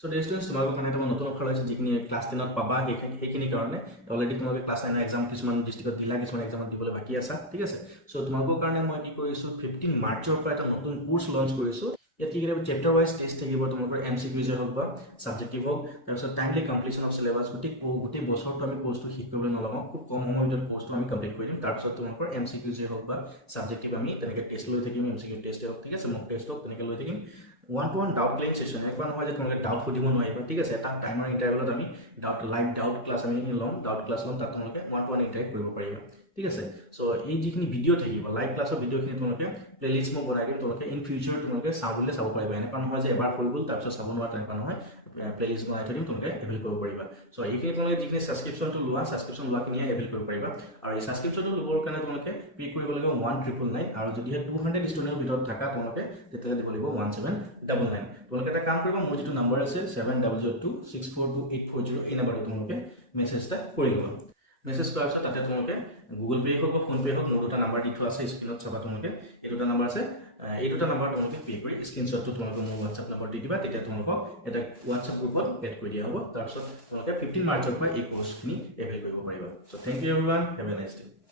so dear students তোমালোকৰ কাৰণে এটা নতুন অফাৰ আছে যিখিনি ক্লাছ 10ত পাবা সেইখিনি কাৰণে অলৰেডি তোমালোকে ক্লাছ 9 এক্সাম কিছুমান ডিষ্ট্ৰিক্টত দিলা কিছুমান এক্সামত দিবলৈ বাকী আছে ঠিক আছে সো তোমালোকৰ কাৰণে মই কি কৰিছো 15 মাৰ্চৰ পৰা এটা নতুন কোৰ্স লঞ্চ কৰিছো ইয়াত কি কৰিব চেপ্টাৰ ওয়াইজ টেষ্ট থাকিব তোমালোকৰ এমসিকিউজ হওক বা সাবজেক্টিভ হওক তাৰপিছত টাইমলি কমপ্লিটন অফ সিলেবাস গোটেই বছৰটো আমি কোৰ্সটো শেষ কৰিবলৈ নলগাওঁ খুব কম সময়ৰ ভিতৰত কোৰ্সটো আমি কমপ্লিট কৰি দিম তাৰপিছত তোমালোকৰ এমসিকিউজ হওক বা সাবজেক্টিভ আমি তেনেকৈ টেষ্ট লৈ থাকিম এমসিকিউ টেষ্ট হওক ঠিক আছে মক টেষ্ট হওক তেনেকৈ লৈ থাকিম one to one doubt clearing session একবাৰ নহয় যে তোমালোকে ডাউট সুধিব নোৱাৰিবা ঠিক আছে এটা টাইমাৰ ইন্টাৰভেলত আমি ডাউট লাইভ ডাউট ক্লাছ আমি ল'ম ডাউট ক্লাছ ল'ম তাত তোমালোকে one to one ইন্টাৰেক্ট কৰিব পাৰিবা ঠিক আছে সো এই যিখিনি ভিডিঅ' থাকিব লাইভ ক্লাছৰ ভিডিঅ'খিনি তোমালোকে প্লেলিষ্ট মই বনাই দিম তোমালোকে ইন ফিউচাৰ তোমালোকে চাবলৈ চাব পাৰিবা এনেকুৱা নহয় যে এবাৰ হৈ গ'ল তাৰপিছত চাব নোৱাৰা তেনেকুৱা নহয় প্লেলিষ্ট বনাই থৈ দিম তোমালোকে এভেইল কৰিব পাৰিবা সো এইখিনি তোমালোকে যিখিনি ছাবস্ক্ৰিপশ্যনটো লোৱা ছাবস্ক্ৰিপশ্যন লোৱাখিনিয়ে এভেইল কৰিব পাৰিবা আৰু এই ছাবস্ক্ৰিপশ্যনটো ল'বৰ কাৰণে তোমালোকে পে কৰিব লাগিব 1999 আৰু যদিহে 200 ষ্টুডেণ্টৰ ভিতৰত থাকা তোমালোকে তেতিয়াহ'লে দিব লাগিব 1799 তোমালোকে এটা কাম কৰিবা মোৰ যিটো নম্বৰ আছে 7002642840 এই নম্বৰটো তোমালোকে মেছেজ এটা কৰি ল'বা মেছেজ কৰাৰ পিছত তাতে তোমালোকে গুগল পে হওক বা ফোন পে হওক মোৰ দুটা নাম্বাৰ দি থোৱা আছে স্ক্ৰীনত চাবা তোমালোকে এই দুটা নাম্বাৰ আছে এই দুটা নাম্বাৰ তোমালোকে পে কৰি স্ক্ৰীনশ্বটটো তোমালোকে মোৰ হোৱাটছআপ নম্বৰ দি দিবা তেতিয়া তোমালোকক এটা হোৱাটছআপ গ্ৰুপত এড কৰি দিয়া হ'ব তাৰপিছত তোমালোকে 15 মাৰ্চৰ পৰা এই কোৰ্সখিনি এভেইল কৰিব পাৰিবা so thank you everyone have a nice day